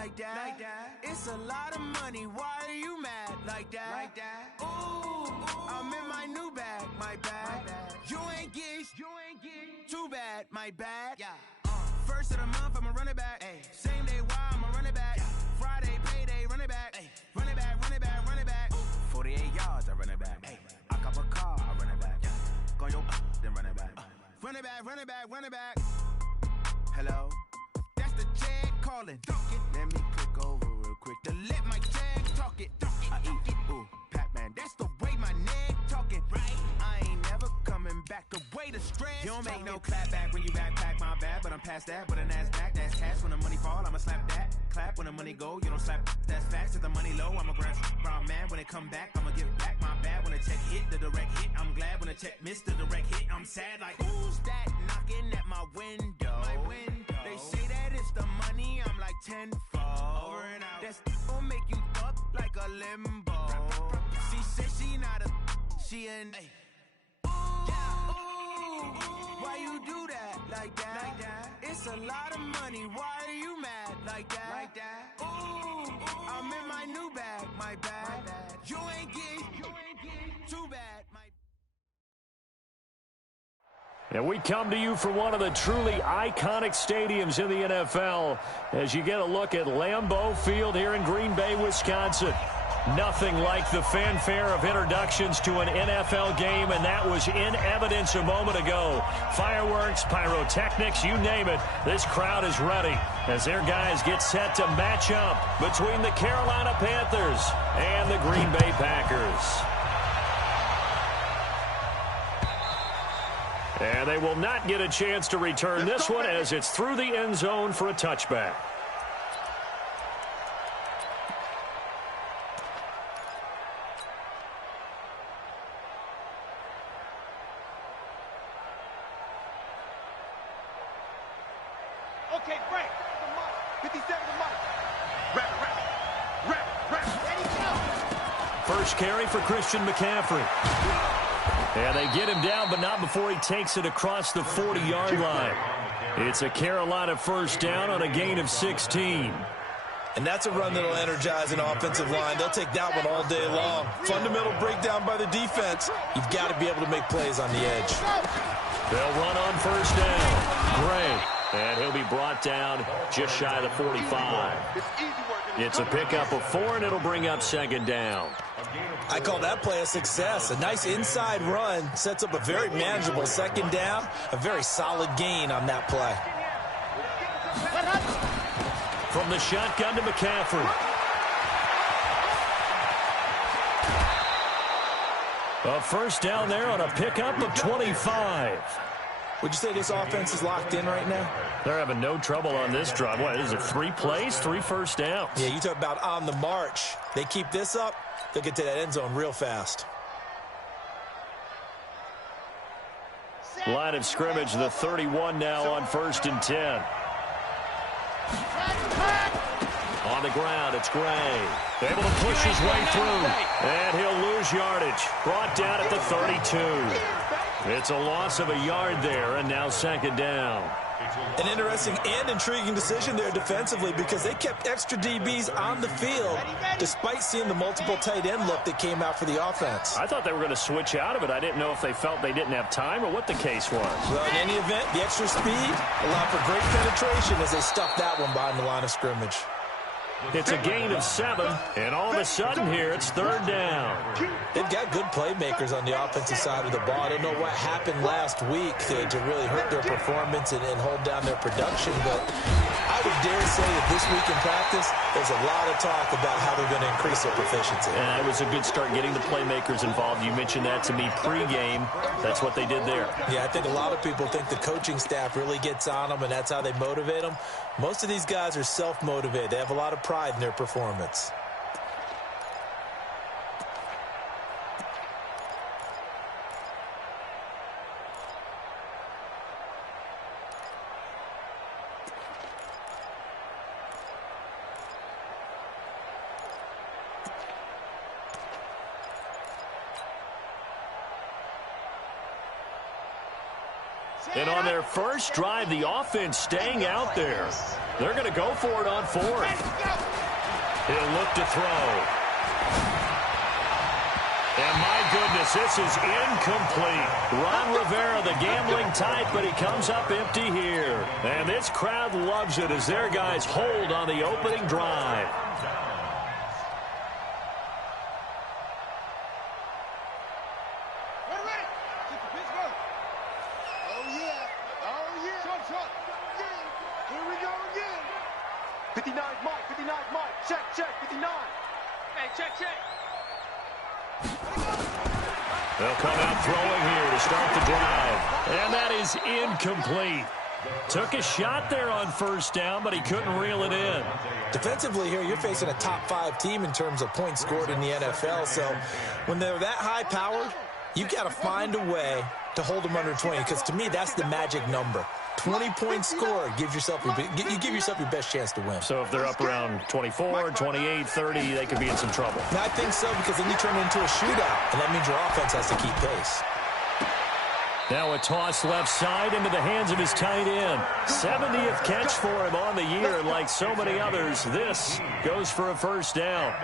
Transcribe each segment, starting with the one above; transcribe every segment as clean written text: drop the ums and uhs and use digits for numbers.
like that. It's a lot of money, why are you mad like that? Ooh, I'm in my new bag, my bad. You ain't get too bad, my bad. First of the month, I'ma run it back. Same day, why I'ma run it back. Friday, payday, run it back. Run it back, run it back, run it back. 48 yards, I run it back. I cop a car, I run it back. Go your then run it back. Run it back, run it back, run it back. Hello? That's the jag calling. Let me click over real quick to let my jag talk it. I eat it, ooh, Pac-Man. That's the way my neck talking. Right? I ain't never coming back. The way the stress. You don't make no clap back when you backpack, my bad. But I'm past that. But a NASDAQ, that's cash. When the money fall, I'ma slap that. Clap when the money go. You don't slap. That's facts. If the money low, I'ma grab brown man. When it come back, I'ma give back my bad. When the check hit, the direct hit. I'm glad when the check missed the direct hit. I'm sad like who's that knocking at my window? They say that it's the money, I'm like tenfold. Over and out. That's gon' make you up like a limbo. She said she not a, she an. Ooh, why you do that like that? It's a lot of money, why are you mad like that? Ooh, I'm in my new bag, my bad. You ain't get too bad, my. And we come to you from one of the truly iconic stadiums in the NFL as you get a look at Lambeau Field here in Green Bay, Wisconsin. Nothing like the fanfare of introductions to an NFL game, and that was in evidence a moment ago. Fireworks, pyrotechnics, you name it, this crowd is ready as their guys get set to match up between the Carolina Panthers and the Green Bay Packers. And they will not get a chance to return this one as it's through the end zone for a touchback. Okay, break. 57 to Mike. Wrap. Ready, go. First carry for Christian McCaffrey. And they get him down, but not before he takes it across the 40-yard line. It's a Carolina first down on a gain of 16. And that's a run that'll energize an offensive line. They'll take that one all day long. Fundamental breakdown by the defense. You've got to be able to make plays on the edge. They'll run on first down. Gray. And he'll be brought down just shy of the 45. It's a pickup of 4, and it'll bring up second down. I call that play a success. A nice inside run sets up a very manageable second down. A very solid gain on that play. From the shotgun to McCaffrey. A first down there on a pickup of 25. Would you say this offense is locked in right now? They're having no trouble on this drive. What is it, 3 plays, 3 first downs? Yeah, you talk about on the march. They keep this up, they'll get to that end zone real fast. Line of scrimmage, the 31 now on 1st and 10. On the ground, it's Gray. Able to push his way through. And he'll lose yardage. Brought down at the 32. It's a loss of a yard there, and now second down. An interesting and intriguing decision there defensively because they kept extra DBs on the field despite seeing the multiple tight end look that came out for the offense. I thought they were going to switch out of it. I didn't know if they felt they didn't have time or what the case was. Well, in any event, the extra speed allowed for great penetration as they stuffed that one behind the line of scrimmage. It's a gain of 7, and all of a sudden here it's third down. They've got good playmakers on the offensive side of the ball. I don't know what happened last week to really hurt their performance and hold down their production, but I would dare say that this week in practice, there's a lot of talk about how they're going to increase their proficiency. And it was a good start getting the playmakers involved. You mentioned that to me pregame. That's what they did there. Yeah, I think a lot of people think the coaching staff really gets on them, and that's how they motivate them. Most of these guys are self-motivated. They have a lot of pride in their performance. And on their first drive, the offense staying out there. They're going to go for it on fourth. He'll look to throw. And my goodness, this is incomplete. Ron Rivera, the gambling type, but he comes up empty here. And this crowd loves it as their guys hold on the opening drive. They'll come out throwing here to start the drive. And that is incomplete. Took a shot there on first down, but he couldn't reel it in. Defensively here, you're facing a top-5 team in terms of points scored in the NFL. So when they're that high-powered, you've got to find a way to hold them under 20. Because to me, that's the magic number. 20-point score gives yourself you give yourself your best chance to win. So if they're up around 24, 28, 30, they could be in some trouble. And I think so, because then you turn it into a shootout, and that means your offense has to keep pace. Now a toss left side into the hands of his tight end. 70th catch for him on the year. Like so many others, this goes for a first down.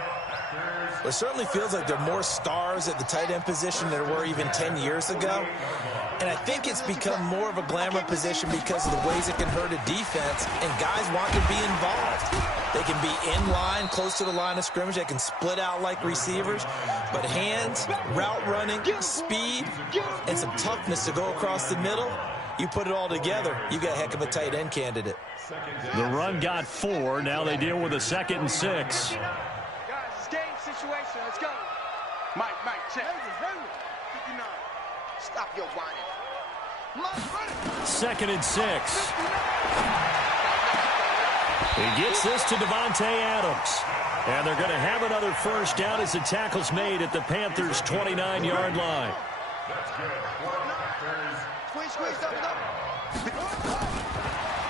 It certainly feels like there are more stars at the tight end position than there were even 10 years ago. And I think it's become more of a glamour position because of the ways it can hurt a defense, and guys want to be involved. They can be in line, close to the line of scrimmage. They can split out like receivers. But hands, route running, speed, and some toughness to go across the middle, you put it all together, you got a heck of a tight end candidate. The run got 4. Now they deal with a 2nd and 6. Guys, it's game situation. Let's go. Mike, check. 59. Stop your whining. 2nd and 6. He gets this to Devontae Adams. And they're going to have another first down as the tackle's made at the Panthers' 29-yard line.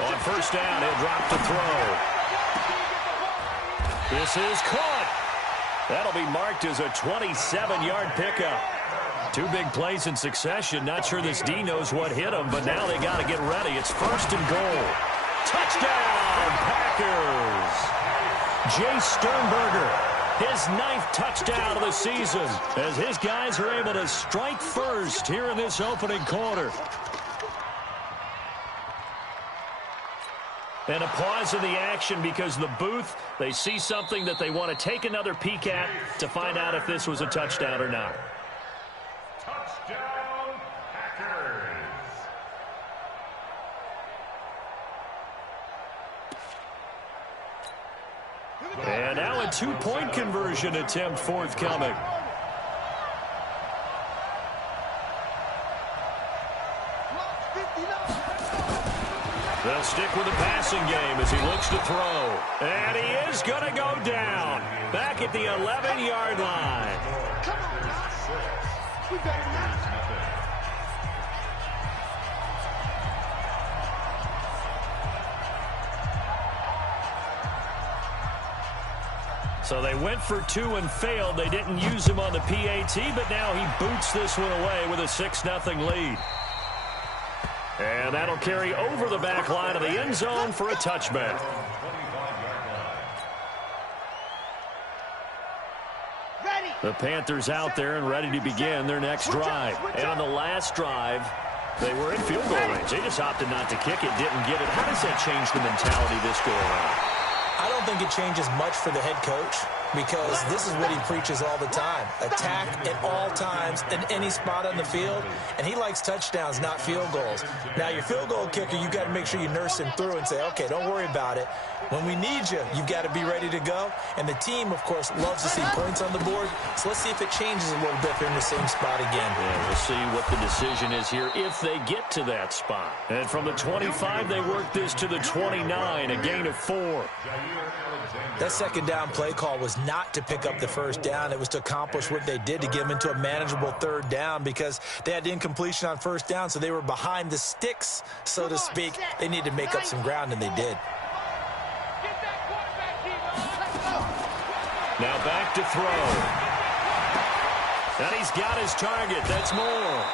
On first down, he'll drop to throw. This is caught. That'll be marked as a 27-yard pickup. 2 big plays in succession. Not sure this D knows what hit him, but now they got to get ready. It's 1st and goal. Touchdown, Packers! Jay Sternberger, his 9th touchdown of the season, as his guys are able to strike first here in this opening quarter. And a pause in the action because the booth, they see something that they want to take another peek at to find out if this was a touchdown or not. Touchdown, Packers. And now a 2-point conversion attempt forthcoming. They'll stick with the passing game as he looks to throw. And he is going to go down. Back at the 11-yard line. Come on, guys. We better not. So they went for 2 and failed. They didn't use him on the PAT, but now he boots this one away with a 6-0 lead. And that'll carry over the back line of the end zone for a touchback. The Panthers out there and ready to begin their next drive. And on the last drive, they were in field goal range. They just opted not to kick it, didn't get it. How does that change the mentality this go around? I don't think it changes much for the head coach, because this is what he preaches all the time. Attack at all times in any spot on the field, and he likes touchdowns, not field goals. Now, your field goal kicker, you've got to make sure you nurse him through and say, okay, don't worry about it. When we need you, you've got to be ready to go. And the team, of course, loves to see points on the board. So let's see if it changes a little bit. They're in the same spot again. Yeah, we'll see what the decision is here if they get to that spot. And from the 25, they work this to the 29, a gain of 4. That second down play call was not to pick up the first down. It was to accomplish what they did, to get them into a manageable third down, because they had incompletion on first down, so they were behind the sticks, so to speak. They needed to make up some ground, and they did. Now back to throw. And he's got his target. That's Moore.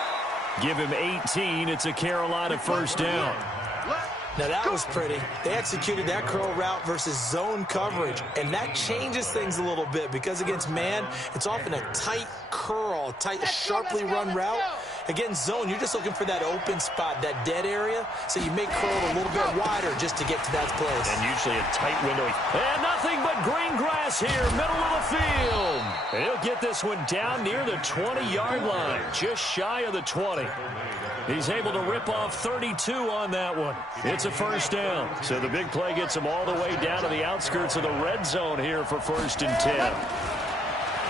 Give him 18. It's a Carolina first down. Now, that was pretty. They executed that curl route versus zone coverage, and that changes things a little bit because against man, it's often a tight curl, tight, sharply run route. Against zone, you're just looking for that open spot, that dead area, so you make curl a little bit wider just to get to that place. And usually a tight window. And nothing but green grass here, middle of the field. And he'll get this one down near the 20-yard line, just shy of the 20. He's able to rip off 32 on that one. It's a first down. So the big play gets him all the way down to the outskirts of the red zone here for 1st and 10.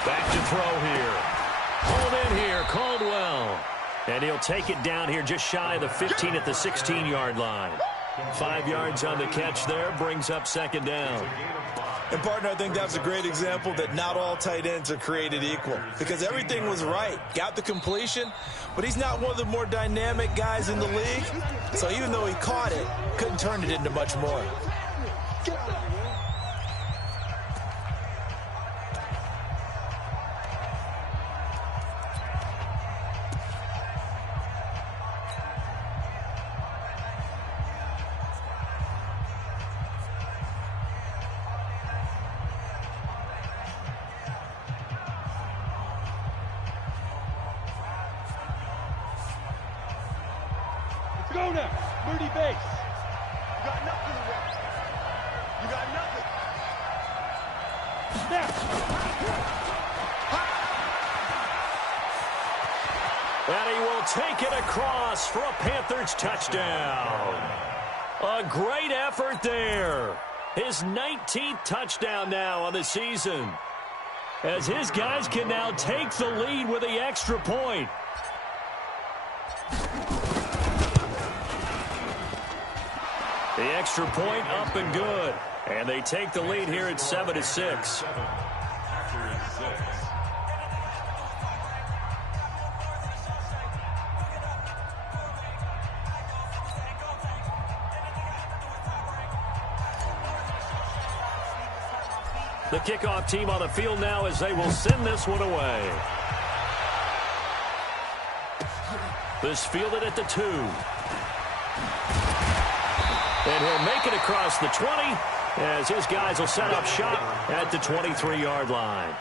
Back to throw here. Pulled in here, Caldwell. And he'll take it down here just shy of the 15 at the 16-yard line. 5 yards on the catch there, brings up 2nd down. And, partner, I think that was a great example that not all tight ends are created equal because everything was right. Got the completion, but he's not one of the more dynamic guys in the league. So even though he caught it, couldn't turn it into much more. Go now, Moody base. You got nothing to run. You got nothing. Snap. And he will take it across for a Panthers touchdown. A great effort there. His 19th touchdown now on the season. As his guys can now take the lead with the extra point. The extra point up and good. And they take the lead here at 7-6. The kickoff team on the field now as they will send this one away. This fielded at the 2. And he'll make it across the 20 as his guys will set up shop at the 23-yard line.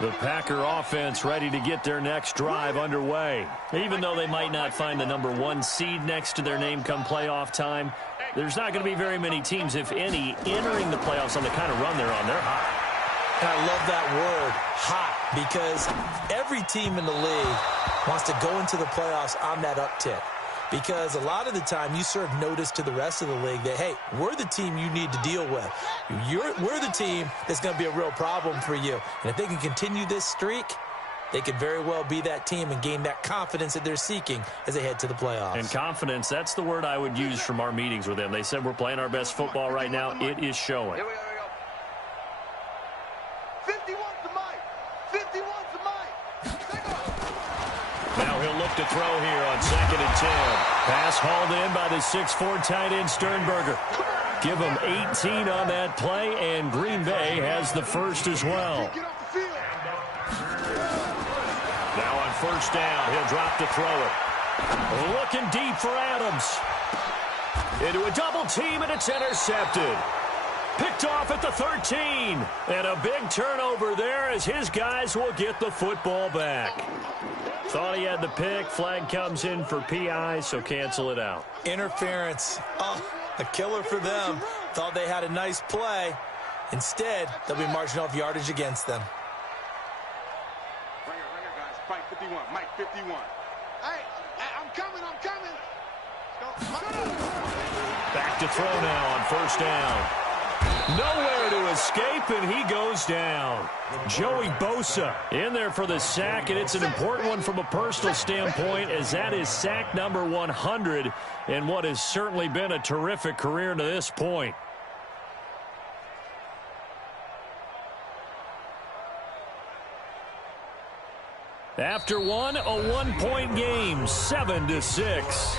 The Packer offense ready to get their next drive underway. Even though they might not find the number 1 seed next to their name come playoff time, there's not going to be very many teams, if any, entering the playoffs on the kind of run they're on. They're hot. And I love that word, hot, because every team in the league wants to go into the playoffs on that uptick. Because a lot of the time you serve notice to the rest of the league that, hey, we're the team you need to deal with. We're the team that's going to be a real problem for you. And if they can continue this streak, they could very well be that team and gain that confidence that they're seeking as they head to the playoffs. And confidence, that's the word I would use from our meetings with them. They said we're playing our best football right now. It is showing. Here we go. 51's the mic. 51's the mic. Now he'll look to throw here on 2nd and 10. Pass hauled in by the 6'4" tight end Sternberger. Give him 18 on that play, and Green Bay has the first as well. Now on 1st down, he'll drop to throw it. Looking deep for Adams. Into a double team, and it's intercepted. Picked off at the 13. And a big turnover there as his guys will get the football back. Thought he had the pick. Flag comes in for PI, so cancel it out. Interference. Oh, a killer for them. Thought they had a nice play. Instead, they'll be marching off yardage against them. Right here, guys. Fight 51. Mike 51. Hey, I'm coming. Back to throw now on 1st down. Nowhere to escape, and he goes down. Joey Bosa in there for the sack, and it's an important one from a personal standpoint, as that is sack number 100 in what has certainly been a terrific career to this point. After one, a 1-point game, 7-6.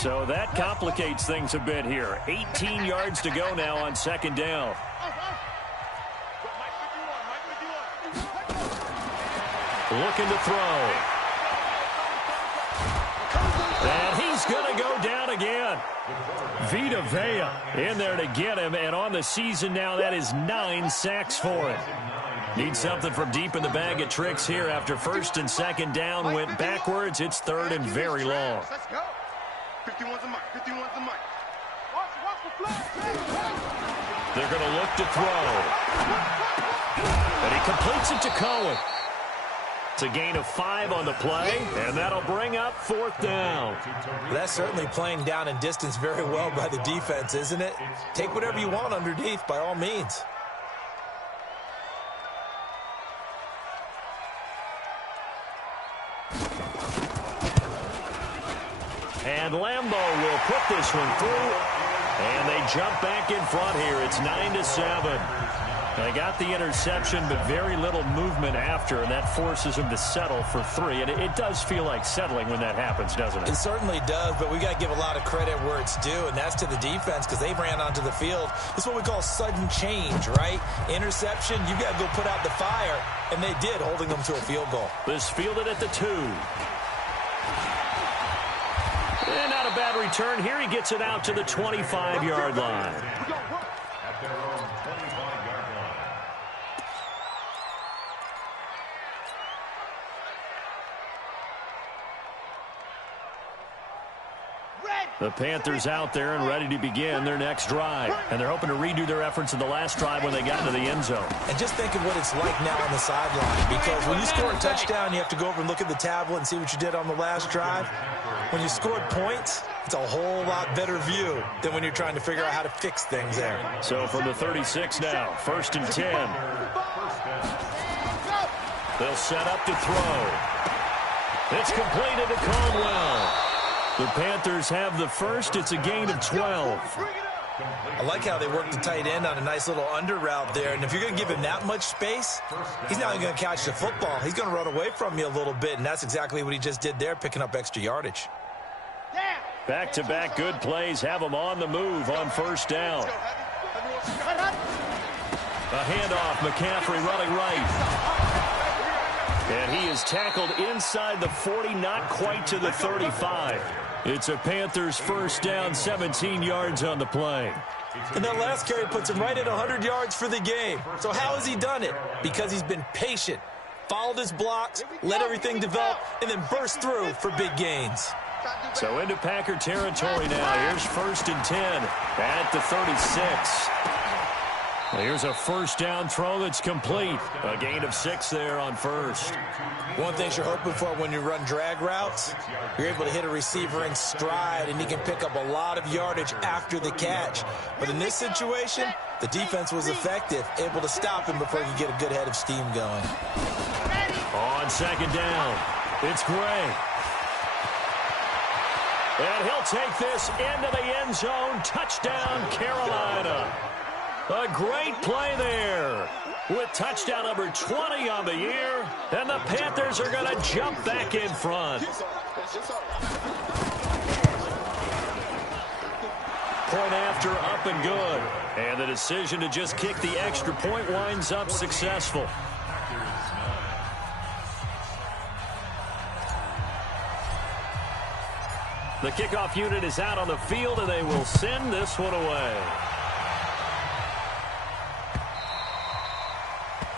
So that complicates things a bit here. 18 yards to go now on second down. Looking to throw. And he's going to go down again. Vita Vea in there to get him. And on the season now, that is 9 sacks for him. Needs something from deep in the bag of tricks here after first and second down went backwards. It's third and very long. Let's go. 51's a mic. 51's a mic. They're going to look to throw. And he completes it to Cohen. It's a gain of 5 on the play, and that'll bring up fourth down. That's certainly playing down in distance very well by the defense, isn't it? Take whatever you want underneath, by all means. And Lambeau will put this one through, and they jump back in front here. It's 9-7. They got the interception, but very little movement after, and that forces them to settle for 3. And it does feel like settling when that happens, doesn't it? It certainly does, but we got to give a lot of credit where it's due, and that's to the defense because they ran onto the field. It's what we call sudden change, right? Interception, you got to go put out the fire, and they did, holding them to a field goal. This fielded at the 2. And not a bad return here. He gets it out to the 25-yard line. At their own 25-yard line. The Panthers out there and ready to begin their next drive. And they're hoping to redo their efforts in the last drive when they got into the end zone. And just think of what it's like now on the sideline, because when you score a touchdown, you have to go over and look at the tablet and see what you did on the last drive. When you scored points, it's a whole lot better view than when you're trying to figure out how to fix things there. So from the 36 now, first and 10. They'll set up to throw. It's completed to Caldwell. The Panthers have the first. It's a gain of 12. I like how they work the tight end on a nice little under route there. And if you're going to give him that much space, he's not even going to catch the football. He's going to run away from you a little bit, and that's exactly what he just did there, picking up extra yardage. Back-to-back good plays have him on the move on first down. A handoff, McCaffrey running right. And he is tackled inside the 40, not quite to the 35. It's a Panthers first down, 17 yards on the play. And that last carry puts him right at 100 yards for the game. So how has he done it? Because he's been patient, followed his blocks, let everything develop, and then burst through for big gains. So into Packer territory now. Here's first and 10 at the 36. Here's a first down throw that's complete. A gain of 6 there on first. One thing you're hoping for when you run drag routes, you're able to hit a receiver in stride, and he can pick up a lot of yardage after the catch. But in this situation, the defense was effective, able to stop him before he could get a good head of steam going. On second down, it's Gray. And he'll take this into the end zone. Touchdown, Carolina. A great play there with touchdown number 20 on the year. And the Panthers are going to jump back in front. Point after, up and good. And the decision to just kick the extra point winds up successful. The kickoff unit is out on the field, and they will send this one away.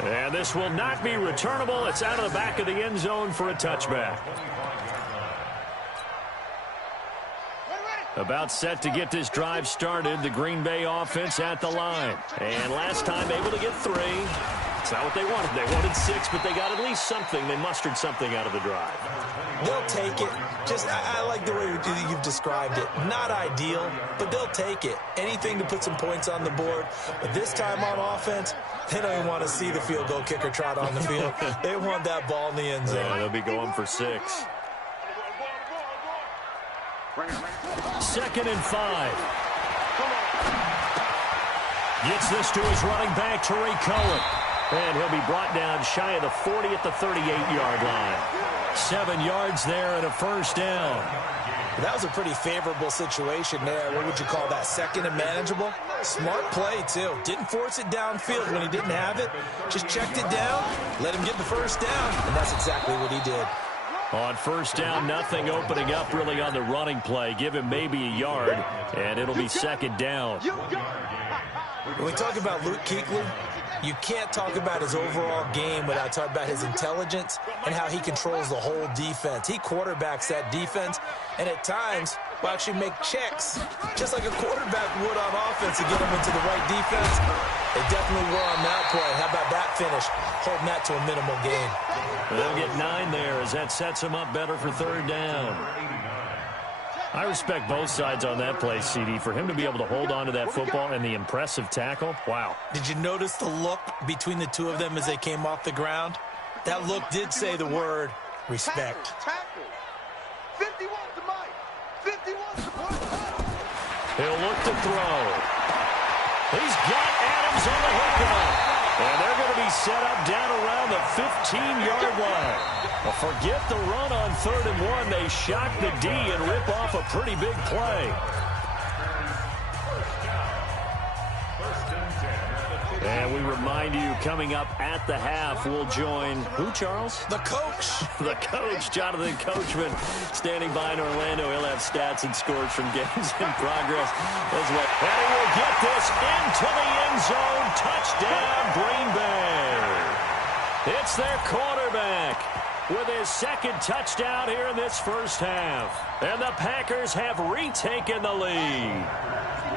And this will not be returnable. It's out of the back of the end zone for a touchback. About set to get this drive started. The Green Bay offense at the line. And last time able to get 3. It's not what they wanted. They wanted 6, but they got at least something. They mustered something out of the drive. They'll take it. I like the way you've described it. Not ideal, but they'll take it. Anything to put some points on the board. But this time on offense, they don't even want to see the field goal kicker trot on the field. They want that ball in the end zone. Yeah, they'll be going for 6. Second and 5. Gets this to his running back, Tariq Cohen. And he'll be brought down shy of the 40 at the 38-yard line. 7 yards there and a first down. That was a pretty favorable situation there. What would you call that? Second and manageable? Smart play, too. Didn't force it downfield when he didn't have it. Just checked it down, let him get the first down, and that's exactly what he did. On first down, nothing opening up really on the running play. Give him maybe a yard, and it'll be second down. When we talk about Luke Kuechly, you can't talk about his overall game without talking about his intelligence and how he controls the whole defense. He quarterbacks that defense, and at times will actually make checks, just like a quarterback would on offense to get them into the right defense. They definitely were on that play. How about that finish? Holding that to a minimal gain. They'll get 9 there as that sets them up better for third down. I respect both sides on that play, CD. For him to be able to hold on to that football and the impressive tackle, wow. Did you notice the look between the two of them as they came off the ground? That look did say the word respect. Tackle. 51's the mic. 51's the mic. He'll look to throw. He's got Adams on the hookup. And they're going to be set up down around the 15-yard line. Well, forget the run on 3rd and 1. They shock the D and rip off a pretty big play. And we remind you, coming up at the half, we'll join who, Charles? The coach. The coach, Jonathan Coachman, standing by in Orlando. He'll have stats and scores from games in progress as well. And he will get this into the end zone. Touchdown, Green Bay. It's their quarterback with his second touchdown here in this first half. And the Packers have retaken the lead.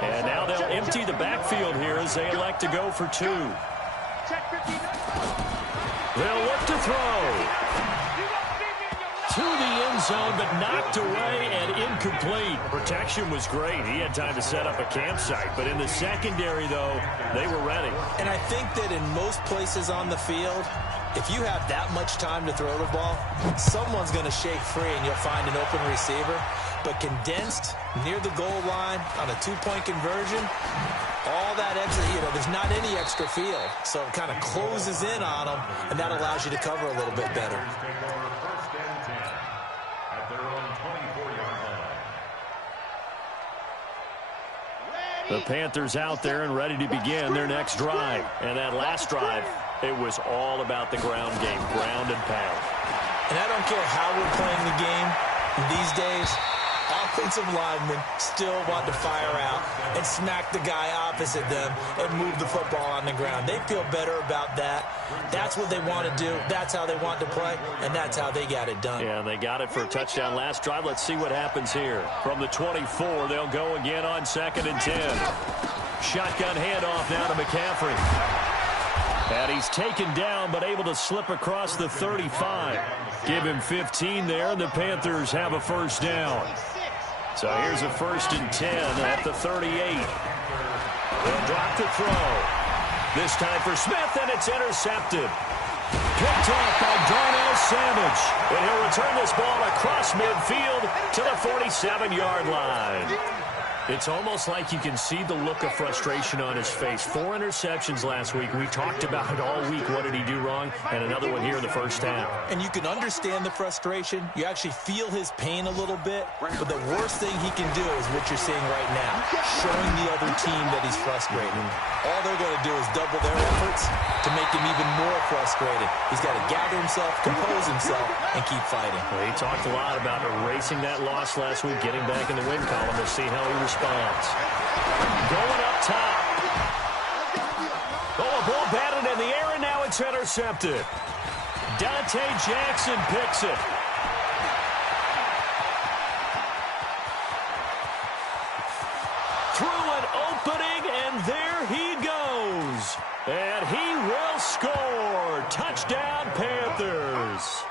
And now they'll empty the backfield here as they elect to go for 2. They'll look to throw. To the end zone, but knocked away and incomplete. Protection was great. He had time to set up a campsite. But in the secondary, though, they were ready. And I think that in most places on the field, if you have that much time to throw the ball, someone's going to shake free and you'll find an open receiver. But condensed near the goal line on a 2-point conversion, all that extra, there's not any extra field. So it kind of closes in on them, and that allows you to cover a little bit better. The Panthers out there and ready to begin their next drive. And that last drive, it was all about the ground game, ground and pound. And I don't care how we're playing the game these days, offensive linemen still want to fire out and smack the guy opposite them and move the football on the ground. They feel better about that. That's what they want to do. That's how they want to play, and that's how they got it done. Yeah, they got it for a touchdown last drive. Let's see what happens here. From the 24, they'll go again on 2nd and 10. Shotgun handoff now to McCaffrey. And he's taken down, but able to slip across the 35. Give him 15 there, and the Panthers have a first down. So here's a 1st and 10 at the 38. They'll drop the throw. This time for Smith, and it's intercepted. Picked off by Darnell Savage. And he'll return this ball across midfield to the 47-yard line. It's almost like you can see the look of frustration on his face. 4 interceptions last week. We talked about it all week. What did he do wrong? And another one here in the first half. And you can understand the frustration. You actually feel his pain a little bit. But the worst thing he can do is what you're seeing right now, showing the other team that he's frustrated. All they're going to do is double their efforts to make him even more frustrated. He's got to gather himself, compose himself, and keep fighting. Well, he talked a lot about erasing that loss last week, getting back in the win column. We'll see how he responds. Going up top. Oh, a ball batted in the air, and now it's intercepted. Dante Jackson picks it. Through an opening, and there he goes. And he will score. Touchdown, Panthers.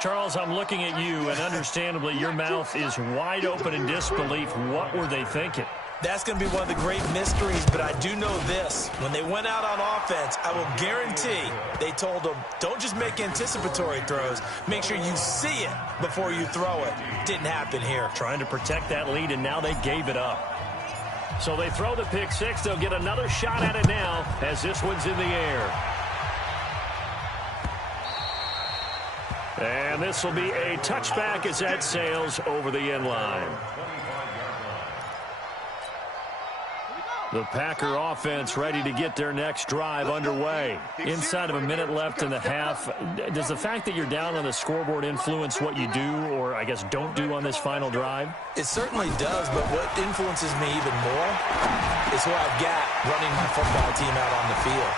Charles, I'm looking at you, and understandably, your mouth is wide open in disbelief. What were they thinking? That's going to be one of the great mysteries, but I do know this. When they went out on offense, I will guarantee they told them, don't just make anticipatory throws. Make sure you see it before you throw it. Didn't happen here. Trying to protect that lead, and now they gave it up. So they throw the pick six. They'll get another shot at it now as this one's in the air. And this will be a touchback as that sails over the end line. The Packer offense ready to get their next drive underway. Inside of a minute left in the half, does the fact that you're down on the scoreboard influence what you do, or I guess don't do on this final drive? It certainly does, but what influences me even more is who I've got running my football team out on the field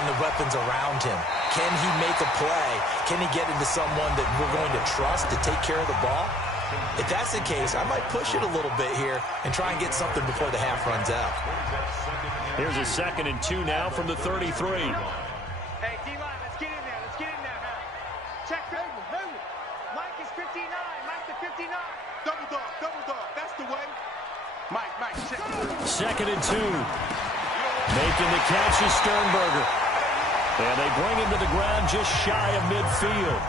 and the weapons around him. Can he make a play? Can he get into someone that we're going to trust to take care of the ball? If that's the case, I might push it a little bit here and try and get something before the half runs out. Here's a 2nd and 2 now from the 33. Hey, D-line, let's get in there. Let's get in there, man. Check it. Mike is 59. Mike to 59. Double dog. That's the way. Mike, check. 2nd and 2. Making the catch is Sternberger. And they bring him to the ground just shy of midfield.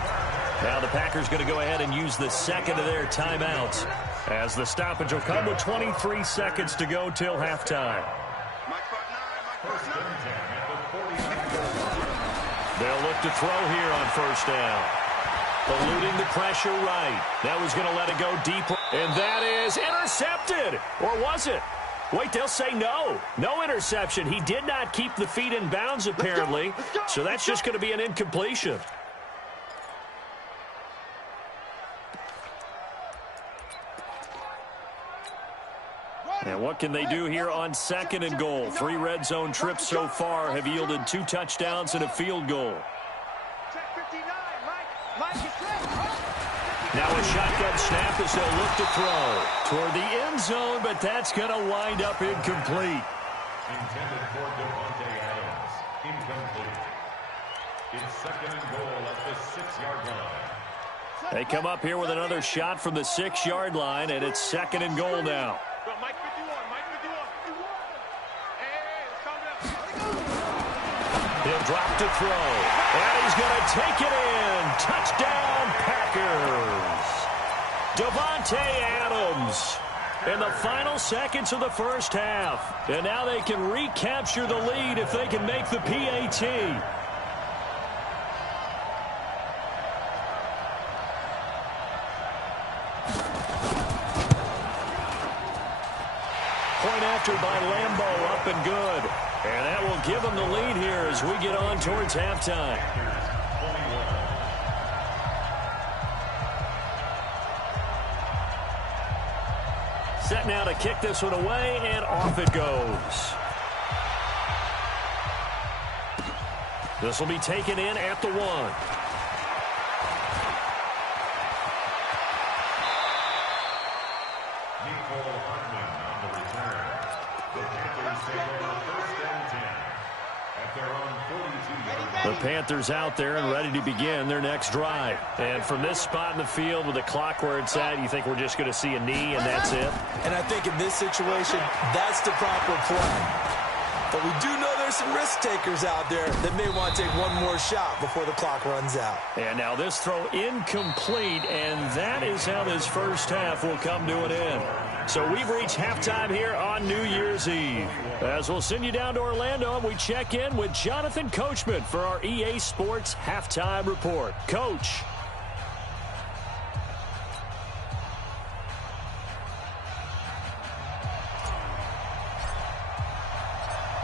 Now the Packers going to go ahead and use the second of their timeouts as the stoppage will come with 23 seconds to go till halftime. They'll look to throw here on first down. Eluding the pressure right. That was going to let it go deeper. And that is intercepted. Or was it? Wait, they'll say no. No interception. He did not keep the feet in bounds, apparently. So that's just going to be an incompletion. And what can they do here on 2nd and goal? 3 red zone trips so far have yielded 2 touchdowns and a field goal. Now a shotgun snap as they'll look to throw toward the end zone, but that's going to wind up incomplete. Intended for Devontae Adams. Incomplete. It's 2nd and goal at the 6-yard line. They come up here with another shot from the 6-yard line, and it's 2nd and goal now. He'll drop to throw, and he's going to take it in. Touchdown, Packers. Devontae Adams in the final seconds of the first half. And now they can recapture the lead if they can make the PAT. Point after by Lambeau, up and good. And that will give them the lead here as we get on towards halftime. Set now to kick this one away, and off it goes. This will be taken in at the 1. The Panthers out there and ready to begin their next drive. And from this spot in the field with the clock where it's at, you think we're just going to see a knee and that's it? And I think in this situation, that's the proper play. But we do know there's some risk takers out there that may want to take one more shot before the clock runs out. And now this throw incomplete, and that is how this first half will come to an end. So we've reached halftime here on New Year's Eve. As we'll send you down to Orlando, and we check in with Jonathan Coachman for our EA Sports Halftime Report. Coach.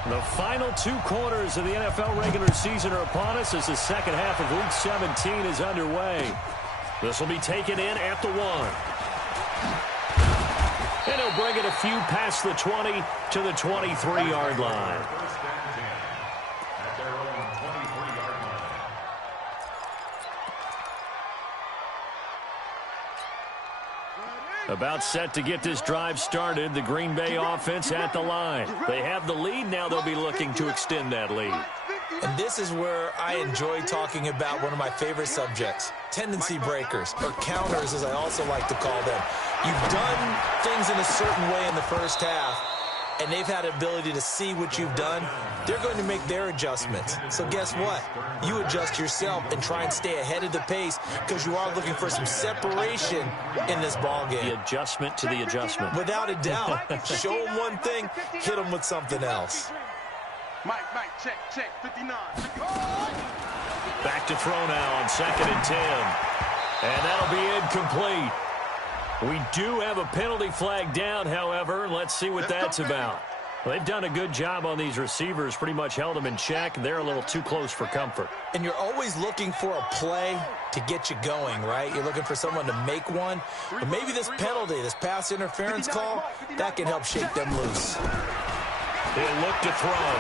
The final 2 quarters of the NFL regular season are upon us as the second half of Week 17 is underway. This will be taken in at the 1. And he'll bring it a few past the 20 to the 23-yard line. About set to get this drive started, the Green Bay offense at the line. They have the lead now. They'll be looking to extend that lead. And this is where I enjoy talking about one of my favorite subjects, tendency breakers, or counters as I also like to call them. You've done things in a certain way in the first half, and they've had the ability to see what you've done. They're going to make their adjustments. So guess what? You adjust yourself and try and stay ahead of the pace because you are looking for some separation in this ball game. The adjustment to the adjustment. Without a doubt. Show them one thing, hit them with something else. Mike, check, 59. Back to throw now on 2nd and 10. And that'll be incomplete. We do have a penalty flag down, however. Let's see what that's about. Well, they've done a good job on these receivers, pretty much held them in check. They're a little too close for comfort. And you're always looking for a play to get you going, right? You're looking for someone to make one. But maybe this penalty, this pass interference call, that can help shake them loose. He'll look to throw.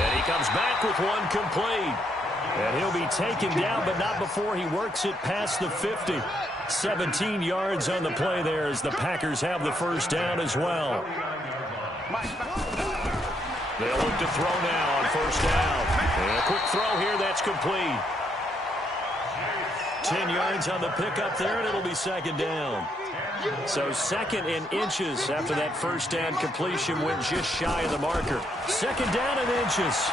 And he comes back with one complete. And he'll be taken down, but not before he works it past the 50. 17 yards on the play there as the Packers have the first down as well. They'll look to throw now on first down. And a quick throw here, that's complete. 10 yards on the pickup there, and it'll be second down. So second in inches after that first down completion went just shy of the marker. Second down in inches.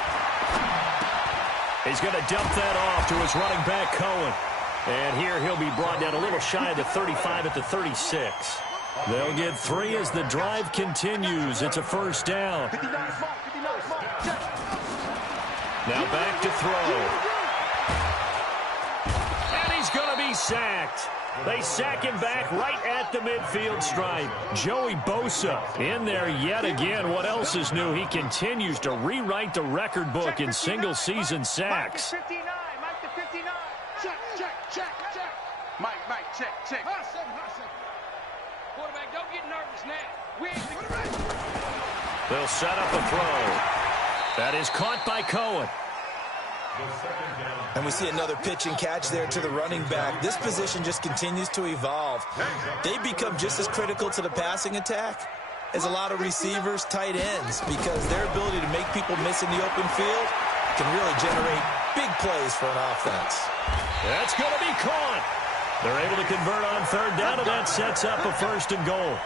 He's going to dump that off to his running back, Cohen. And here he'll be brought down a little shy of the 35 at the 36. They'll get 3 as the drive continues. It's a first down. Now back to throw. And he's going to be sacked. They sack him back right at the midfield stripe. Joey Bosa in there yet again. What else is new? He continues to rewrite the record book in single-season sacks. Mike to 59. Check. Mike, check. Quarterback, don't get nervous now. They'll set up a throw. That is caught by Cohen. And we see another pitch and catch there to the running back. This position just continues to evolve. They become just as critical to the passing attack as a lot of receivers, tight ends, because their ability to make people miss in the open field can really generate big plays for an offense. That's going to be caught. They're able to convert on third down, and that sets up a first and goal.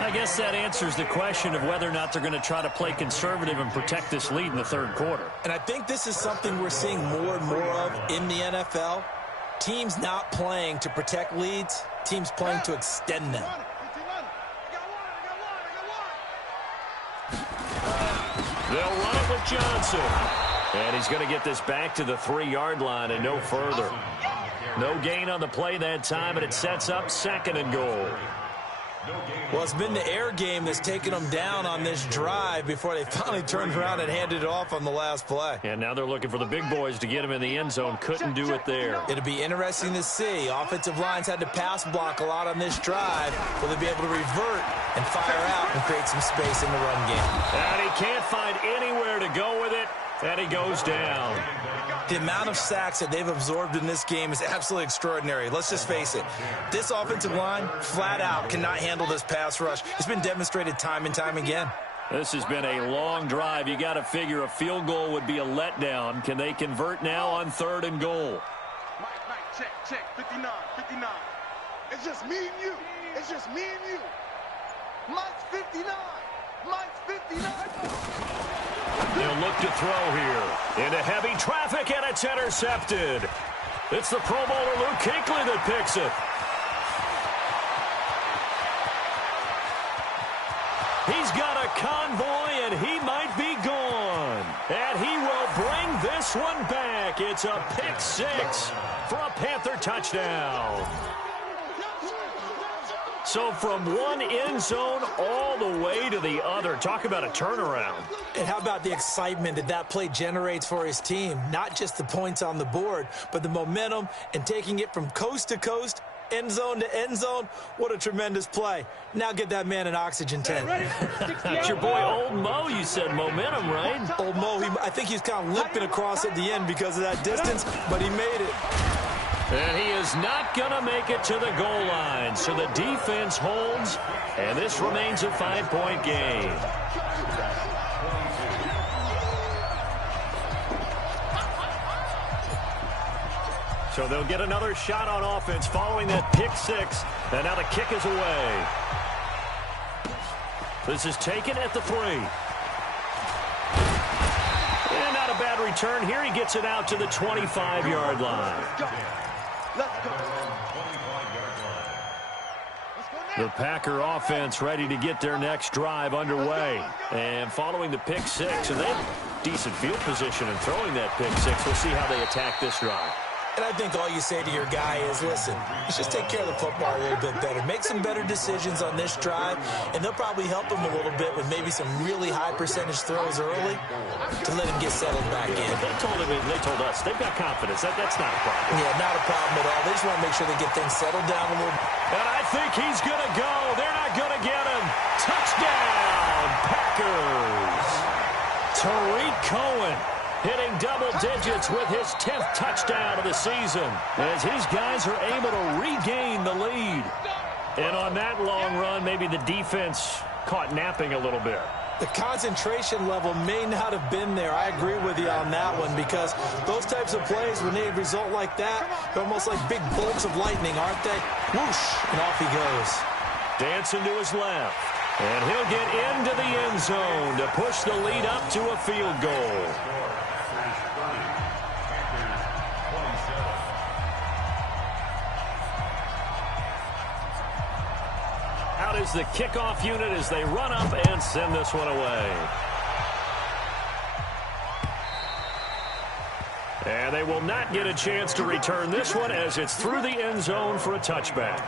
I guess that answers the question of whether or not they're going to try to play conservative and protect this lead in the third quarter. And I think this is something we're seeing more and more of in the NFL. Teams not playing to protect leads, teams playing to extend them. They'll run it with Johnson. And he's going to get this back to the 3-yard line and no further. No gain on the play that time, and it sets up second and goal. Well, it's been the air game that's taken them down on this drive before they finally turned around and handed it off on the last play. And now they're looking for the big boys to get him in the end zone. Couldn't do it there. It'll be interesting to see. Offensive lines had to pass block a lot on this drive. Will they be able to revert and fire out and create some space in the run game? And he can't find anywhere to go with it, and he goes down. The amount of sacks that they've absorbed in this game is absolutely extraordinary. Let's just face it. This offensive line, flat out, cannot handle this pass rush. It's been demonstrated time and time again. This has been a long drive. You got to figure a field goal would be a letdown. Can they convert now on third and goal? Mike, check. 59. It's just me and you. Mike's 59. He'll look to throw here. Into heavy traffic, and it's intercepted. It's the Pro Bowler Luke Kuechly that picks it. He's got a convoy, and he might be gone. And he will bring this one back. It's a pick six for a Panther touchdown. So from one end zone all the way to the other. Talk about a turnaround. And how about the excitement that play generates for his team? Not just the points on the board, but the momentum and taking it from coast to coast, end zone to end zone. What a tremendous play. Now get that man an oxygen tent. That's your boy Old Mo, you said. Momentum, right? Old Mo, I think he's kind of limping across at the end because of that distance, but he made it. And he is not going to make it to the goal line. So the defense holds, and this remains a 5-point game. So they'll get another shot on offense following that pick six. And now the kick is away. This is taken at the 3. And not a bad return here. He gets it out to the 25-yard line. The Packer offense ready to get their next drive underway. And following the pick six, and they have decent field position in throwing that pick six. We'll see how they attack this drive. And I think all you say to your guy is, listen, let's just take care of the football a little bit better. Make some better decisions on this drive, and they'll probably help him a little bit with maybe some really high percentage throws early to let him get settled back in. They told us they've got confidence. That's not a problem. Yeah, not a problem at all. They just want to make sure they get things settled down a little. And I think he's going to go. They're not going to get him. Touchdown, Packers. Tariq Cohen hitting double digits with his 10th touchdown of the season as his guys are able to regain the lead. And on that long run, maybe the defense caught napping a little bit. The concentration level may not have been there. I agree with you on that one, because those types of plays, when they result like that, they're almost like big bolts of lightning, aren't they? Whoosh, and off he goes. Dancing to his left. And he'll get into the end zone to push the lead up to a field goal. Out is the kickoff unit as they run up and send this one away. And they will not get a chance to return this one as it's through the end zone for a touchback.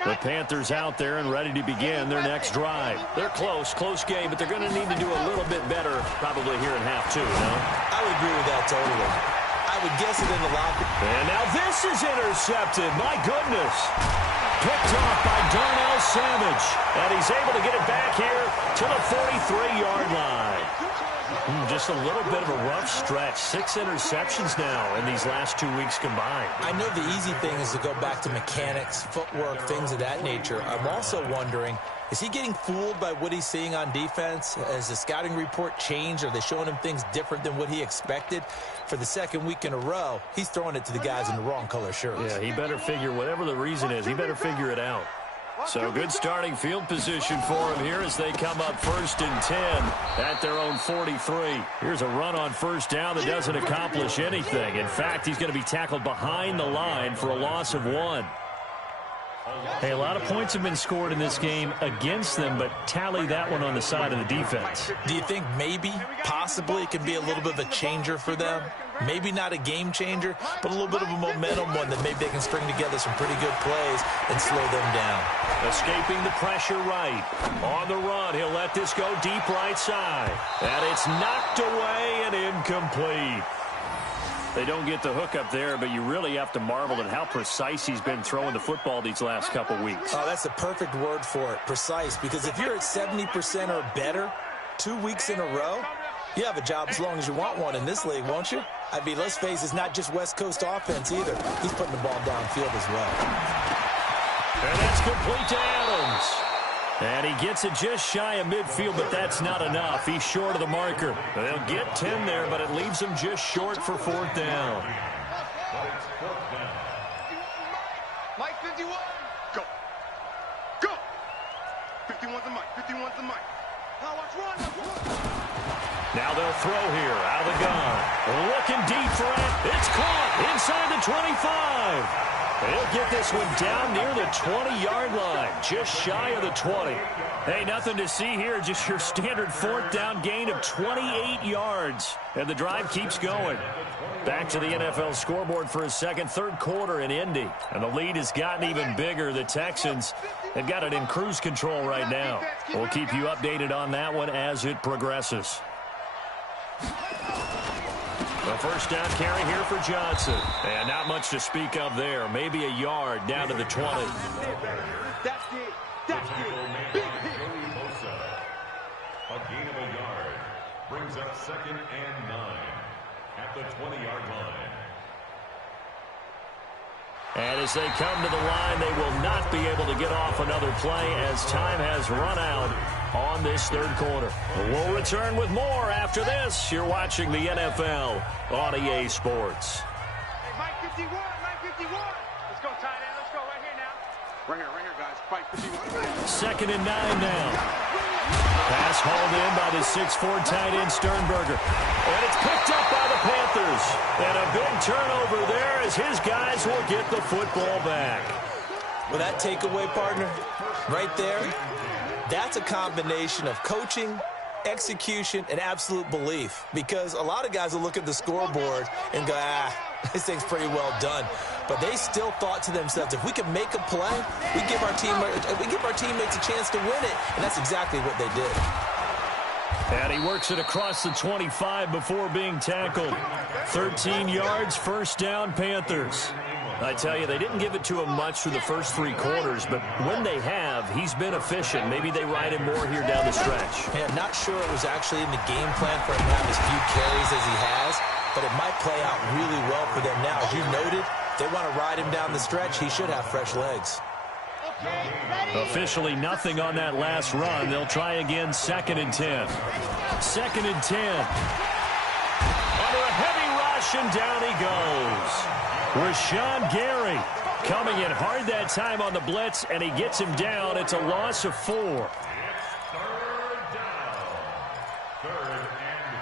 The Panthers out there and ready to begin their next drive. They're close game, but they're going to need to do a little bit better probably here in half two, no? I would agree with that totally. I would guess it in the locker. And now this is intercepted. My goodness. Picked off by Darnell Savage. And he's able to get it back here to the 43-yard line. Just a little bit of a rough stretch. 6 interceptions now in these last 2 weeks combined. I know the easy thing is to go back to mechanics, footwork, things of that nature. I'm also wondering, is he getting fooled by what he's seeing on defense? Has the scouting report changed? Are they showing him things different than what he expected? For the second week in a row, he's throwing it to the guys in the wrong color shirts. Yeah, he better figure, whatever the reason is, he better figure it out. So good starting field position for him here as they come up 1st and 10 at their own 43. Here's a run on first down that doesn't accomplish anything. In fact, he's going to be tackled behind the line for a loss of 1. Hey, a lot of points have been scored in this game against them, but tally that one on the side of the defense. Do you think maybe, possibly, it can be a little bit of a changer for them? Maybe not a game changer, but a little bit of a momentum one that maybe they can string together some pretty good plays and slow them down. Escaping the pressure right. On the run, he'll let this go deep right side. And it's knocked away and incomplete. They don't get the hook up there, but you really have to marvel at how precise he's been throwing the football these last couple weeks. Oh, that's the perfect word for it, precise, because if you're at 70% or better 2 weeks in a row, you have a job as long as you want one in this league, won't you? I mean, let's face it, it's not just West Coast offense either. He's putting the ball downfield as well. And that's complete to Adams. And he gets it just shy of midfield, but that's not enough. He's short of the marker. They'll get 10 there, but it leaves him just short for 4th down. Mike 51. Go. Go. 51's the mic. 51's the mic. Now watch run. Now they'll throw here out of the gun. Looking deep for it. It's caught inside the 25. He'll get this one down near the 20-yard line, just shy of the 20. Hey, nothing to see here, just your standard 4th down gain of 28 yards. And the drive keeps going. Back to the NFL scoreboard for a third quarter in Indy. And the lead has gotten even bigger. The Texans have got it in cruise control right now. We'll keep you updated on that one as it progresses. The first down carry here for Johnson. And not much to speak of there. Maybe a yard down to the 20. That's it. That's it. Big hit. A gain of a yard brings up 2nd and 9 at the 20-yard line. And as they come to the line, they will not be able to get off another play as time has run out on this third quarter. We'll return with more after this. You're watching the NFL on EA Sports. Hey, Mike 51, Mike 51. Let's go, tight end. Let's go right here now. Right here, guys. Mike 51. 2nd and 9 now. Pass hauled in by the 6'4" tight end Sternberger. And it's picked up by the Panthers. And a big turnover there as his guys will get the football back. Well, that takeaway, partner, right there, That's a combination of coaching, execution, and absolute belief. Because a lot of guys will look at the scoreboard and go, this thing's pretty well done. But they still thought to themselves, if we can make a play, we give our teammates a chance to win it. And that's exactly what they did. And he works it across the 25 before being tackled. 13 yards, first down, Panthers. I tell you, they didn't give it to him much through the first 3 quarters, but when they have, he's been efficient. Maybe they ride him more here down the stretch. Yeah, not sure it was actually in the game plan for him to have as few carries as he has, but it might play out really well for them now. As you noted, if they want to ride him down the stretch, he should have fresh legs. Officially nothing on that last run. They'll try again, 2nd and 10. 2nd and 10. Under a heavy rush, and down he goes. Rashawn Gary coming in hard that time on the blitz, and he gets him down. It's a loss of 4. It's 3rd down. 3rd and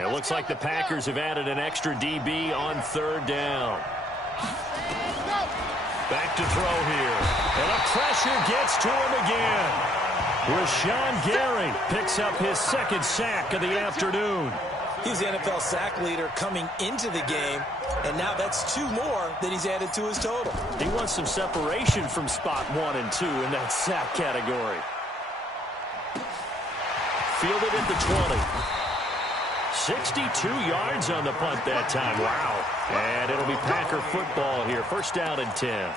14. It looks like the Packers have added an extra DB on 3rd down. Back to throw here. And the pressure gets to him again. Rashawn Gary picks up his 2nd sack of the afternoon. He's the NFL sack leader coming into the game, and now that's 2 more that he's added to his total. He wants some separation from spot 1 and 2 in that sack category. Fielded at the 20. 62 yards on the punt that time. Wow. And it'll be Packer football here. 1st down and 10.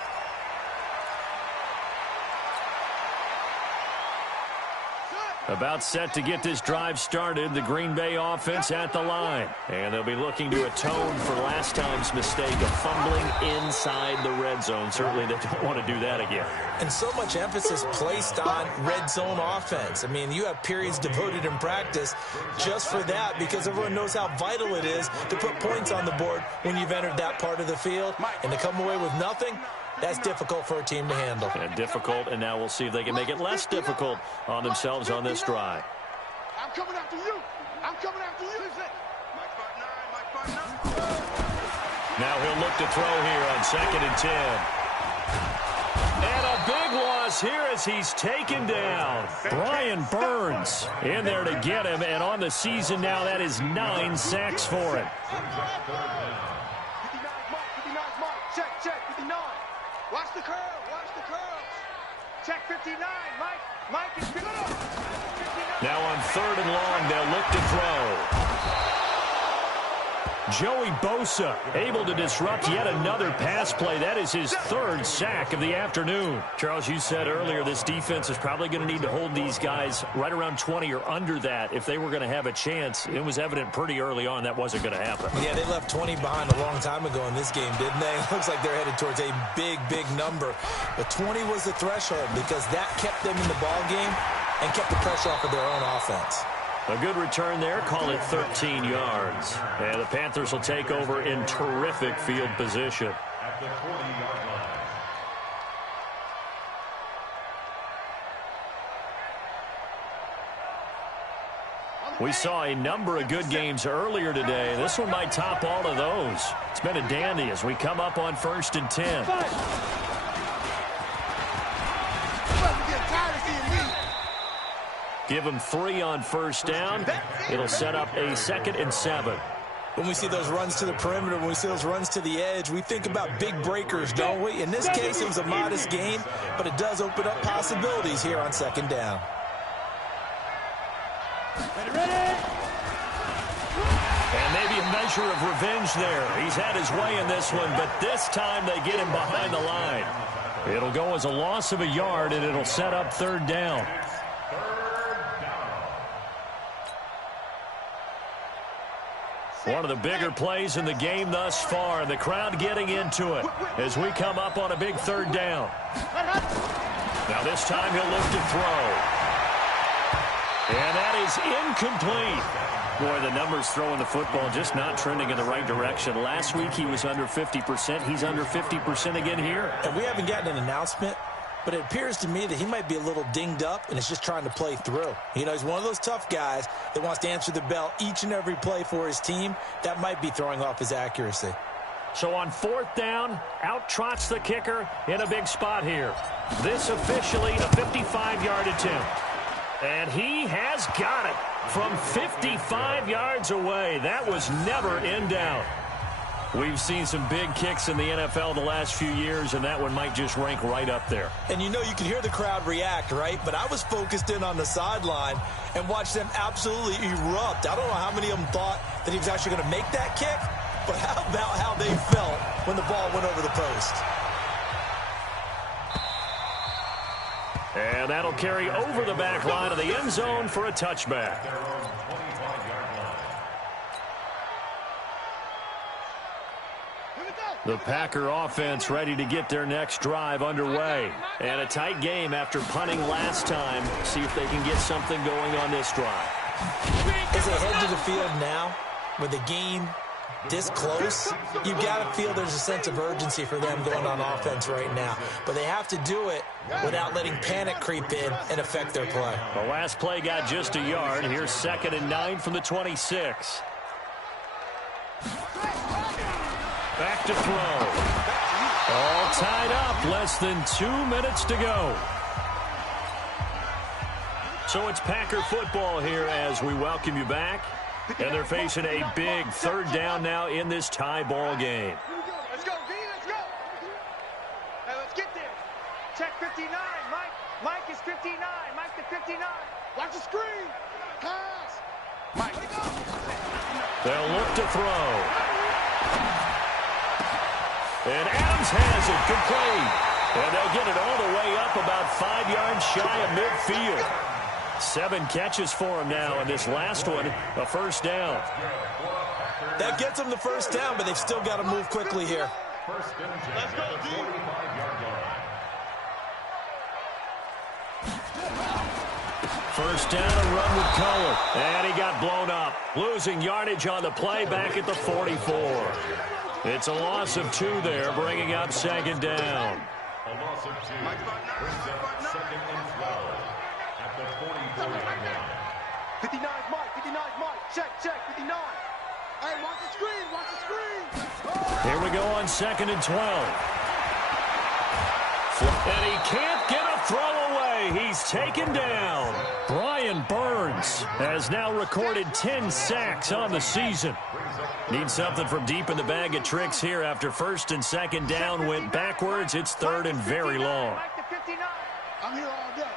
About set to get this drive started, the Green Bay offense at the line. And they'll be looking to atone for last time's mistake of fumbling inside the red zone. Certainly they don't want to do that again. And so much emphasis placed on red zone offense. I mean, you have periods devoted in practice just for that, because everyone knows how vital it is to put points on the board when you've entered that part of the field. And to come away with nothing, that's difficult for a team to handle. And difficult, and now we'll see if they can make it less difficult on themselves on this drive. I'm coming after you. I'm coming after you. Now he'll look to throw here on 2nd and 10. And a big loss here as he's taken down. Brian Burns in there to get him, and on the season now, that is 9 sacks for him. 59 mark. Check, 59. Watch the curl, watch the curls. Check 59, Mike is good up. 59. Now on 3rd and long, they'll look to throw. Joey Bosa able to disrupt yet another pass play. That is his 3rd sack of the afternoon. Charles, you said earlier this defense is probably going to need to hold these guys right around 20 or under that if they were going to have a chance. It was evident pretty early on that wasn't going to happen. Yeah, they left 20 behind a long time ago in this game, didn't they? It looks like they're headed towards a big, big number. But 20 was the threshold because that kept them in the ball game and kept the pressure off of their own offense. A good return there, call it 13 yards. And the Panthers will take over in terrific field position. At the 40-yard line. We saw a number of good games earlier today. This one might top all of those. It's been a dandy as we come up on 1st and 10. Give them 3 on 1st down. It'll set up a 2nd and 7. When we see those runs to the perimeter, when we see those runs to the edge, we think about big breakers, don't we? In this case, it was a modest gain, but it does open up possibilities here on 2nd down. And maybe a measure of revenge there. He's had his way in this one, but this time they get him behind the line. It'll go as a loss of a yard, and it'll set up 3rd down. One of the bigger plays in the game thus far. The crowd getting into it as we come up on a big 3rd down. Now this time he'll look to throw. And that is incomplete. Boy, the numbers throwing the football just not trending in the right direction. Last week he was under 50%. He's under 50% again here. And we haven't gotten an announcement, but it appears to me that he might be a little dinged up and is just trying to play through. You know, he's one of those tough guys that wants to answer the bell each and every play for his team. That might be throwing off his accuracy. So on 4th down, out trots the kicker in a big spot here. This officially a 55-yard attempt. And he has got it from 55 yards away. That was never in doubt. We've seen some big kicks in the NFL the last few years, and that one might just rank right up there. And you know, you can hear the crowd react, right? But I was focused in on the sideline and watched them absolutely erupt. I don't know how many of them thought that he was actually going to make that kick, but how about how they felt when the ball went over the post? And that'll carry over the back line of the end zone for a touchback. The Packer offense ready to get their next drive underway. And a tight game after punting last time. See if they can get something going on this drive. As they head to the field now, with the game this close, you've got to feel there's a sense of urgency for them going on offense right now. But they have to do it without letting panic creep in and affect their play. The last play got just a yard. Here's 2nd and 9 from the 26. Back to throw. All tied up. Less than 2 minutes to go. So it's Packer football here as we welcome you back. And they're facing a big 3rd down now in this tie ball game. Let's go, V, let's go. Hey, let's get there. Check 59, Mike. Mike is 59. Mike to 59. Watch the screen. Pass. Mike. They'll look to throw. And Adams has it complete. And they'll get it all the way up about 5 yards shy of midfield. 7 catches for him now, and this last one, a 1st down. That gets them the 1st down, but they've still got to move quickly here. First and 10 at the 45-yard line. 1st down, a run with color. And he got blown up. Losing yardage on the play back at the 44. It's a loss of 2 there, bringing up 2nd down. A loss of 2 brings up 2nd and 12 at the 44-yard line. 59's Mike. 59's Mike. Check, 59. Hey, watch the screen. Watch the screen. Here we go on 2nd and 12. And he can't get a throw away. He's taken down. Brian Burns has now recorded 10 sacks on the season. Needs something from deep in the bag of tricks here after 1st and 2nd down went backwards. It's 3rd and very long. Mike to 59. I'm here all day.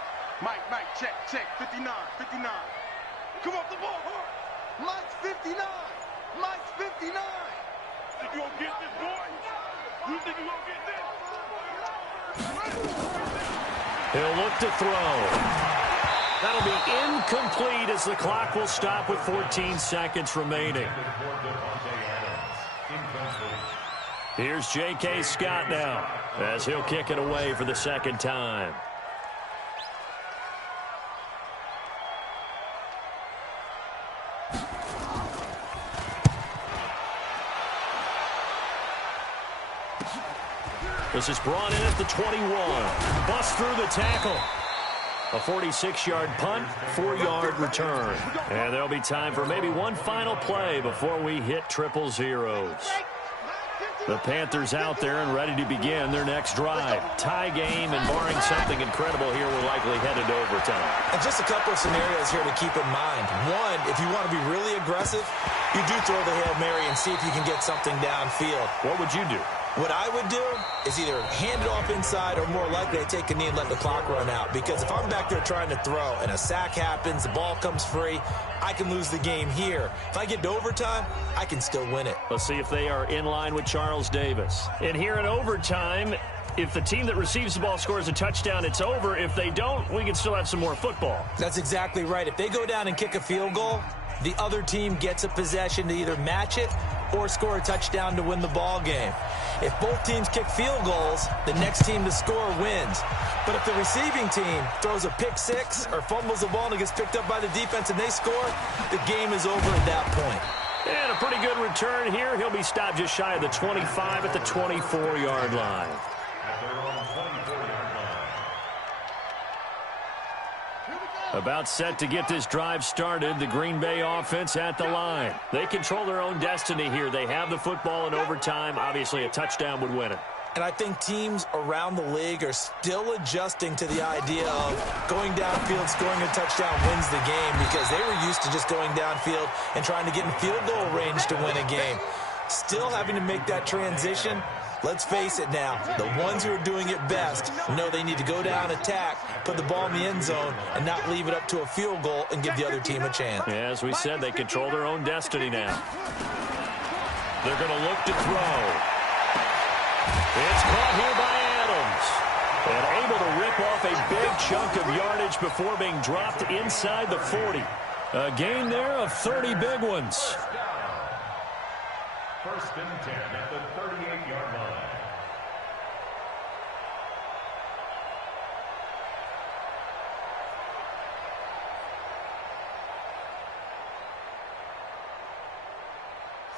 Mike, check, 59. Come off the ball, hard. Mike's 59. Mike's 59. Think you gonna get this, boy? You think you gonna get this? He'll look to throw. That'll be incomplete as the clock will stop with 14 seconds remaining. Here's J.K. Scott now as he'll kick it away for the 2nd time. This is brought in at the 21. Bust through the tackle. A 46-yard punt, 4-yard return. And there'll be time for maybe one final play before we hit 000. The Panthers out there and ready to begin their next drive. Tie game, and barring something incredible here, we're likely headed to overtime. And just a couple of scenarios here to keep in mind. One, if you want to be really aggressive, you do throw the Hail Mary and see if you can get something downfield. What would you do? What I would do is either hand it off inside or more likely I take a knee and let the clock run out. Because if I'm back there trying to throw and a sack happens, the ball comes free, I can lose the game here. If I get to overtime, I can still win it. Let's see if they are in line with Charles Davis. And here in overtime, if the team that receives the ball scores a touchdown, it's over. If they don't, we can still have some more football. That's exactly right. If they go down and kick a field goal, the other team gets a possession to either match it or score a touchdown to win the ball game. If both teams kick field goals, the next team to score wins. But if the receiving team throws a pick six or fumbles the ball and it gets picked up by the defense and they score, the game is over at that point. And a pretty good return here. He'll be stopped just shy of the 25 at the 24-yard line. At their own 24-yard line. About set to get this drive started, the Green Bay offense at the line. They control their own destiny here. They have the football in overtime. Obviously, a touchdown would win it. And I think teams around the league are still adjusting to the idea of going downfield, scoring a touchdown wins the game, because they were used to just going downfield and trying to get in field goal range to win a game. Still having to make that transition. Let's face it now, the ones who are doing it best know they need to go down, attack, put the ball in the end zone, and not leave it up to a field goal and give the other team a chance. Yeah, as we said, they control their own destiny now. They're going to look to throw. It's caught here by Adams. And able to rip off a big chunk of yardage before being dropped inside the 40. A gain there of 30 big ones. First and 10 at the 38-yard line.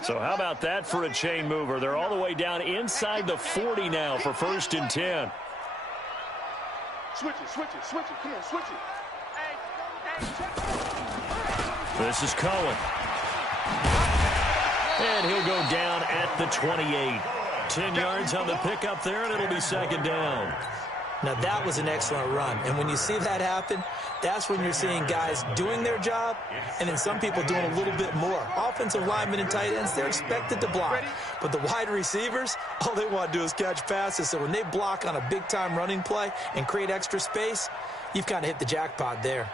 So how about that for a chain mover? They're all the way down inside the 40 now for first and 10. Switch it, switch it, switch it. Come on, switch it. This is Cohen. And he'll go down at the 28. 10 yards on the pickup there, and it'll be second down. Now, that was an excellent run. And when you see that happen, that's when you're seeing guys doing their job and then some people doing a little bit more. Offensive linemen and tight ends, they're expected to block. But the wide receivers, all they want to do is catch passes. So when they block on a big-time running play and create extra space, you've kind of hit the jackpot there.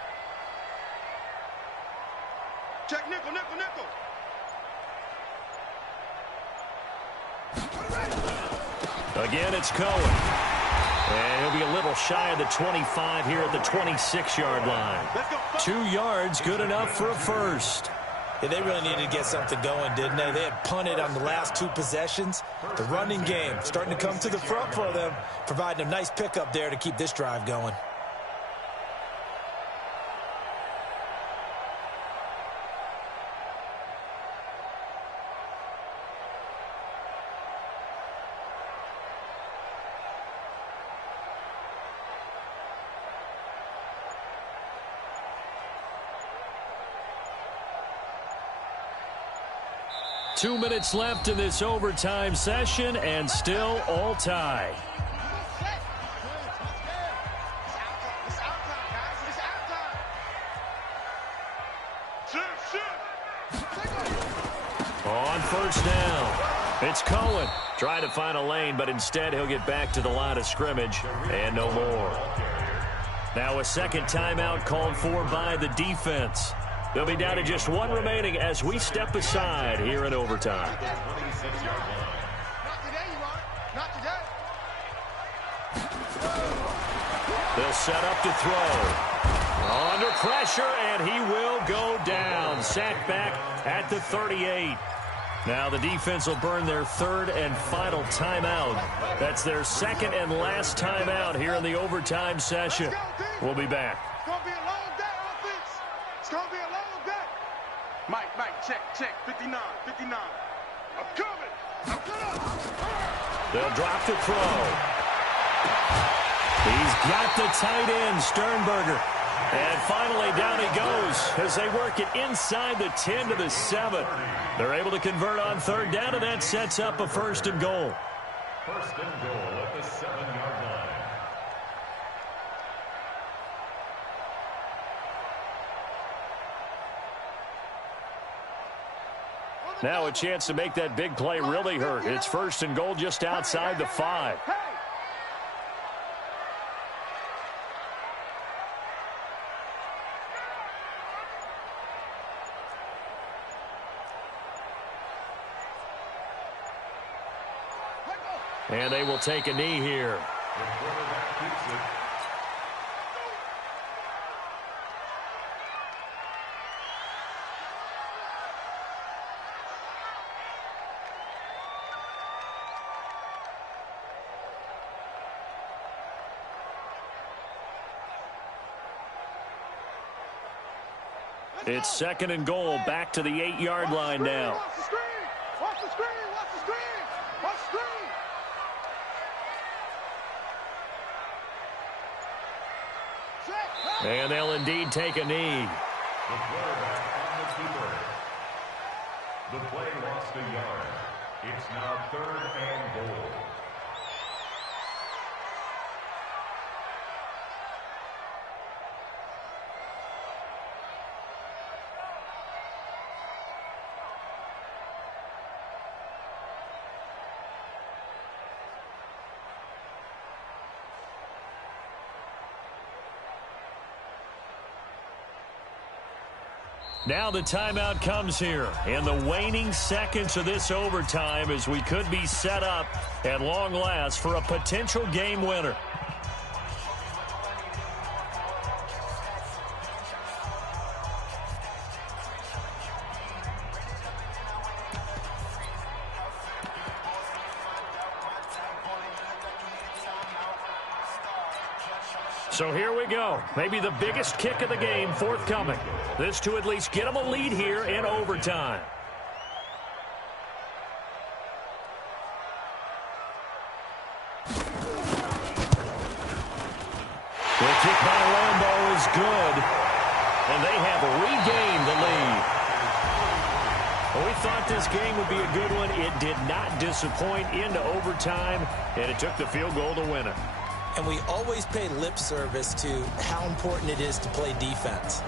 Check nickel, nickel, nickel. Again, it's Cohen. And he'll be a little shy of the 25 here at the 26-yard line. 2 yards, good enough for a first. Yeah, they really needed to get something going, didn't they? They had punted on the last 2 possessions. The running game starting to come to the front for them, providing a nice pickup there to keep this drive going. Two minutes left in this overtime session, and still all tied. On first down, it's Cohen. Trying to find a lane, but instead he'll get back to the line of scrimmage and no more. Now a second timeout called for by the defense. They'll be down to just 1 remaining as we step aside here in overtime. Not today, you are. Not today. They'll set up to throw. Under pressure, and he will go down. Sacked back at the 38. Now the defense will burn their 3rd and final timeout. That's their 2nd and last timeout here in the overtime session. We'll be back. It's going to be a long day, offense. It's going to be a long day. Mike, check. 59. I'm coming. They'll drop to throw. He's got the tight end, Sternberger. And finally, down he goes as they work it inside the 10 to the 7. They're able to convert on 3rd down, and that sets up a 1st and goal. First and goal at the 7-yard line. Now a chance to make that big play really hurt. It's 1st and goal just outside the 5. And they will take a knee here. The quarterback keeps it. It's 2nd and goal, back to the 8-yard line now. Watch the screen. Watch the screen. Watch the screen. Watch the screen. And they'll indeed take a knee. The quarterback on the keeper. The play lost a yard. It's now 3rd and goal. Now the timeout comes here in the waning seconds of this overtime as we could be set up at long last for a potential game winner. So here we go. Maybe the biggest kick of the game forthcoming. This to at least get them a lead here in overtime. The kick by Lambeau is good. And they have regained the lead. Well, we thought this game would be a good one. It did not disappoint into overtime, and it took the field goal to win it. And we always pay lip service to how important it is to play defense.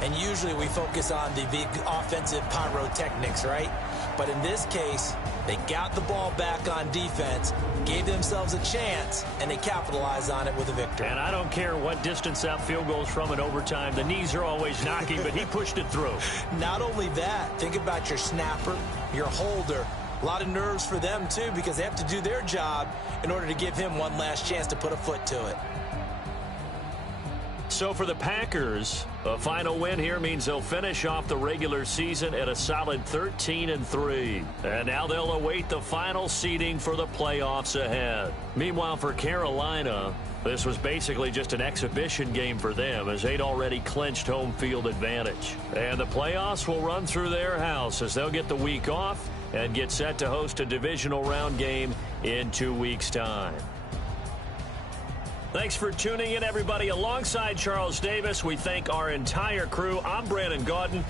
And usually we focus on the big offensive pyrotechnics, right? But in this case, they got the ball back on defense, gave themselves a chance, and they capitalized on it with a victory. And I don't care what distance that field goes from in overtime. The knees are always knocking, but he pushed it through. Not only that, think about your snapper, your holder. A lot of nerves for them, too, because they have to do their job in order to give him one last chance to put a foot to it. So for the Packers, a final win here means they'll finish off the regular season at a solid 13-3. And now they'll await the final seeding for the playoffs ahead. Meanwhile, for Carolina, this was basically just an exhibition game for them as they'd already clinched home field advantage. And the playoffs will run through their house as they'll get the week off and get set to host a divisional round game in 2 weeks' time. Thanks for tuning in, everybody. Alongside Charles Davis, we thank our entire crew. I'm Brandon Gaudin.